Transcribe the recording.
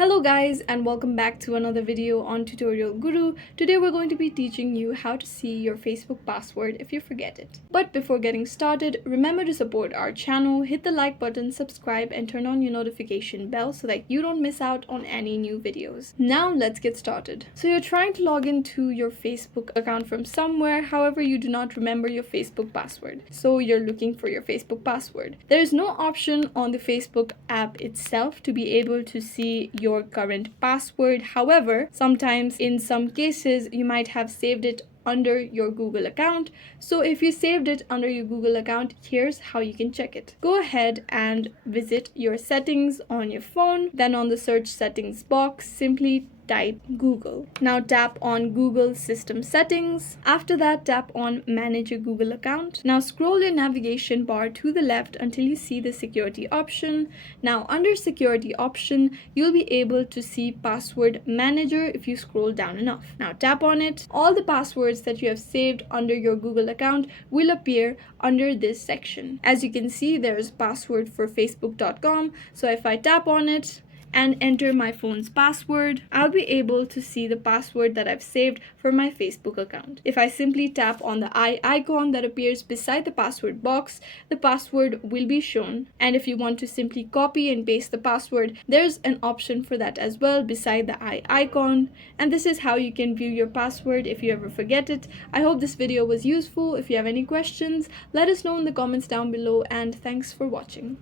Hello guys and welcome back to another video on Tutorial Guru. Today we're going to be teaching you how to see your Facebook password if you forget it. But before getting started, remember to support our channel, hit the like button, subscribe and turn on your notification bell so that you don't miss out on any new videos. Now let's get started. So you're trying to log into your Facebook account from somewhere, however you do not remember your Facebook password. So you're looking for your Facebook password. There is no option on the Facebook app itself to be able to see your current password. However, sometimes in some cases you might have saved it under your Google account. So if you saved it under your Google account, here's how you can check it. Go ahead and visit your settings on your phone. Then on the search settings box, simply type Google. Now tap on Google System Settings. After that, tap on Manage your Google account. Now scroll your navigation bar to the left until you see the security option. Now under security option, you'll be able to see Password Manager if you scroll down enough. Now tap on it. All the passwords that you have saved under your Google account will appear under this section. As you can see, there's password for facebook.com. So if I tap on it and enter my phone's password, I'll be able to see the password that I've saved for my Facebook account. If I simply tap on the eye icon that appears beside the password box, the password will be shown. And if you want to simply copy and paste the password, there's an option for that as well beside the eye icon. And this is how you can view your password if you ever forget it. I hope this video was useful. If you have any questions, let us know in the comments down below, and thanks for watching.